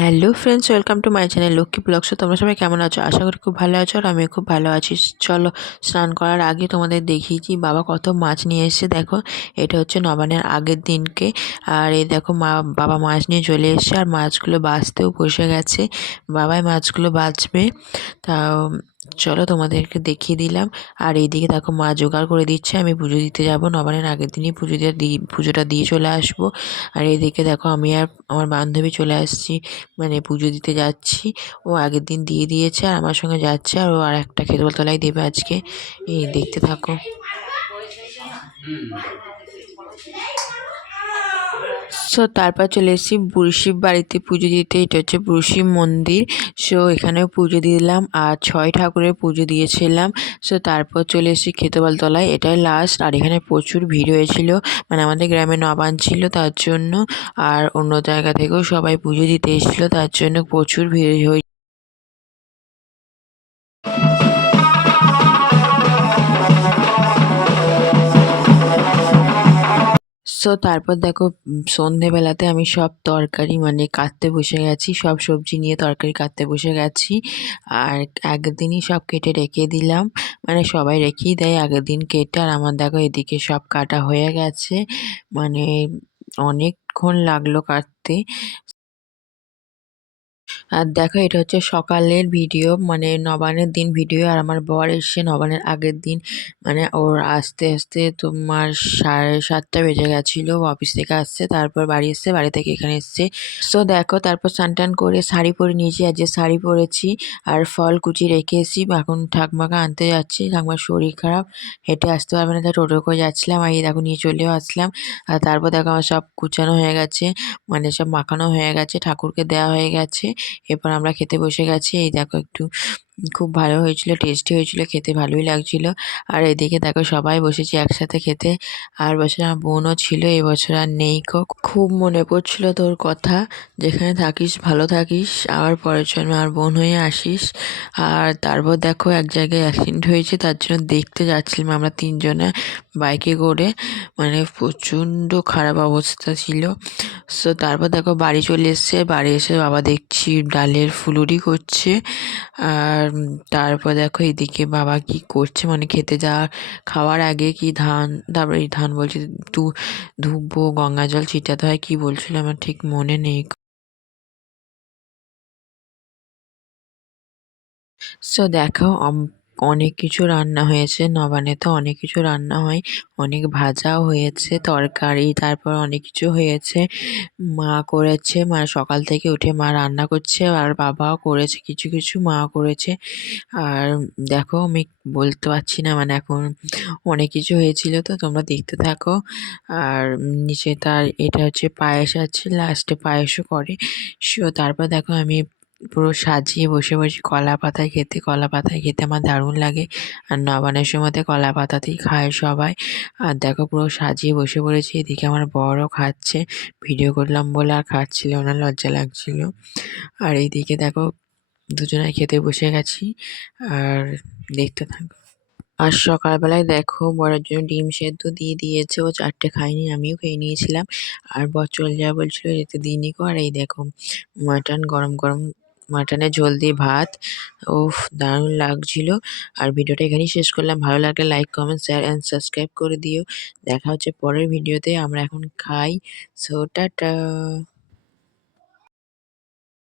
Hello friends, welcome to my channel Lakshmi vlogs তোমরা সবাই কেমন আছো? আশা করি খুব ভালো আছো আর আমি খুব ভালো আছি। চলো, স্নান করার আগে তোমাদের দেখিয়েছি, বাবা কত মাছ নিয়ে এসছে। দেখো, এটা হচ্ছে নবানের আগের দিনকে। আর এই দেখো, মা, বাবা মাছ নিয়ে চলে এসছে। আর মাছগুলো বাঁচতেও বসে গেছে। বাবাই মাছগুলো বাঁচবে। তা চলো তোমাদেরকে দেখিয়ে দিলাম। আর এইদিকে দেখো মা জোগাড় করে দিচ্ছে, আমি পুজো দিতে যাব নবানের আগের দিনই পুজো দিয়ে পুজোটা দিয়ে চলে আসব। আর এইদিকে দেখো আমি আর আমার বান্ধবী চলে আসছি মানে পুজো দিতে যাচ্ছি। ও আগের দিন দিয়ে দিয়েছে আর আমার সঙ্গে যাচ্ছে আর ও আর একটা খেতলতলায় দেবে আজকে। এই দেখতে থাকো। সো তারপর চলে এসেছি বুড়শিব বাড়িতে পুজো দিতে। এটা হচ্ছে বুড়শিব মন্দির। সো এখানেও পুজো দিলাম আর ছয় ঠাকুরের পুজো দিয়েছিলাম। সো তারপর চলে এসেছি খেতোবালতলায় এটাই লাস্ট আর এখানে প্রচুর ভিড় হয়েছিল। মানে আমাদের গ্রামে নবান ছিল তার জন্য। আর অন্য জায়গা থেকেও সবাই পুজো দিতে এসেছিল, তার জন্য প্রচুর ভিড় হয়ে সো তারপর দেখো সন্ধেবেলাতে আমি সব তরকারি মানে কাটতে বসে গেছি, সব সবজি নিয়ে তরকারি কাটতে বসে গেছি। আর আগের দিনই সব কেটে রেখে দিলাম। মানে সবাই রেখেই দেয়, আগের দিন কেটে, আর আমার দেখো এদিকে সব কাটা হয়ে গেছে। মানে অনেকক্ষণ লাগল কাটতে। আর দেখো, এটা হচ্ছে সকালের ভিডিও মানে নবান্নের দিন ভিডিও, আর আমার বর এসছে নবান্নের আগের দিন। মানে ওর আস্তে আস্তে তোমার সাড়ে সাতটা বেজে গেছিল অফিস থেকে আসছে, তারপর বাড়ি এসছে, বাড়ি থেকে এখানে এসছে। সো দেখো, তারপর স্নান করে শাড়ি পরে নিয়েছি আর যে শাড়ি পরেছি, আর ফল কুচি রেখে এসেছি। এখন ঠাকমাকে আনতে যাচ্ছি, ঠাকমার শরীর খারাপ, হেঁটে আসতে পারবে না, তাই টোটো করে যাচ্ছিলাম, আর এই দেখো নিয়ে চলেও আসলাম। আর তারপর দেখো আমার সব কুচানো হয়ে গেছে মানে সব মাখানো হয়ে গেছে, ঠাকুরকে দেওয়া হয়ে গেছে। এরপর আমরা খেতে বসে গেছি। এই দেখো একটু খুব ভালো হয়েছিল টেস্টি হয়েছিল, খেতে ভালোই লাগছিল। আর এদিকে দেখো সবাই বসেছি একসাথে খেতে। আর বছর আমার বোনও ছিল এবছর আর নেই খুব মনে পড়ছিল তোর কথা, যেখানে থাকিস, ভালো থাকিস, আবার পরের জন্মে আর বোন হয়ে আসিস। আর তারপর দেখো এক জায়গায় অ্যাক্সিডেন্ট হয়েছে, তার জন্য দেখতে যাচ্ছিলাম আমরা তিনজনে বাইকে করে। মানে প্রচণ্ড খারাপ অবস্থা ছিল। সো তারপর দেখো বাড়ি চলে এসছে, বাড়ি এসে বাবা দেখছি ডালের ফুলুরি করছে। আর তারপর দেখো এদিকে বাবা কি করছে? মানে খেতে যাওয়ার খাওয়ার আগে কি ধান, তারপরে এই ধান বলছে তু ধুবো, গঙ্গা জল ছিটাতে হয়, কি বলছিল আমার ঠিক মনে নেই। সো দেখো অনেক কিছু রান্না হয়েছে। নবান্নে তো অনেক কিছু রান্না হয়। অনেক ভাজাও হয়েছে, তরকারি, তারপর অনেক কিছু হয়েছে। মা করেছে, মা সকাল থেকে উঠে মা রান্না করছে, আর বাবাও করেছে, কিছু কিছু মা করেছে। আর দেখো, আমি বলতে পারছি না মানে এখন অনেক কিছু হয়েছিল তো তোমরা দেখতে থাকো। আর নিচে তার, এটা হচ্ছে পায়েস আছে লাস্টে পায়েসও করে। সো তারপর দেখো আমি পুরো সাজিয়ে বসে বসে কলা পাতায় খেতে, কলা পাতায় খেতে আমার দারুণ লাগে। আর নবানের সময়তে কলা পাতাতেই খায় সবাই। আর দেখো পুরো সাজিয়ে বসে পড়েছি, এদিকে আমার বড়ও খাচ্ছে। ভিডিও করলাম বলে আর খাচ্ছিল না, লজ্জা লাগছিল। আর এইদিকে দেখো দুজনে খেতে বসে গেছি, আর দেখতে থাকো। আর সকালবেলায় দেখো বড়ার জন্য ডিম সেদ্ধ দিয়ে দিয়েছে, ও চারটে খাইনি আমিও খেয়ে নিয়েছিলাম। আর বর চলে যাওয়া বলছিল যেতে দিইনি কো আর এই দেখো মাটন গরম গরম মাটনের ঝোল দিয়ে ভাত। উফ, দারুণ লাগছিল। আর ভিডিওটা এখানেই শেষ করলাম। ভালো লাগলে like comment share and subscribe করে দিও। দেখা হচ্ছে পরের ভিডিওতে। আমরা এখন খাই। So tata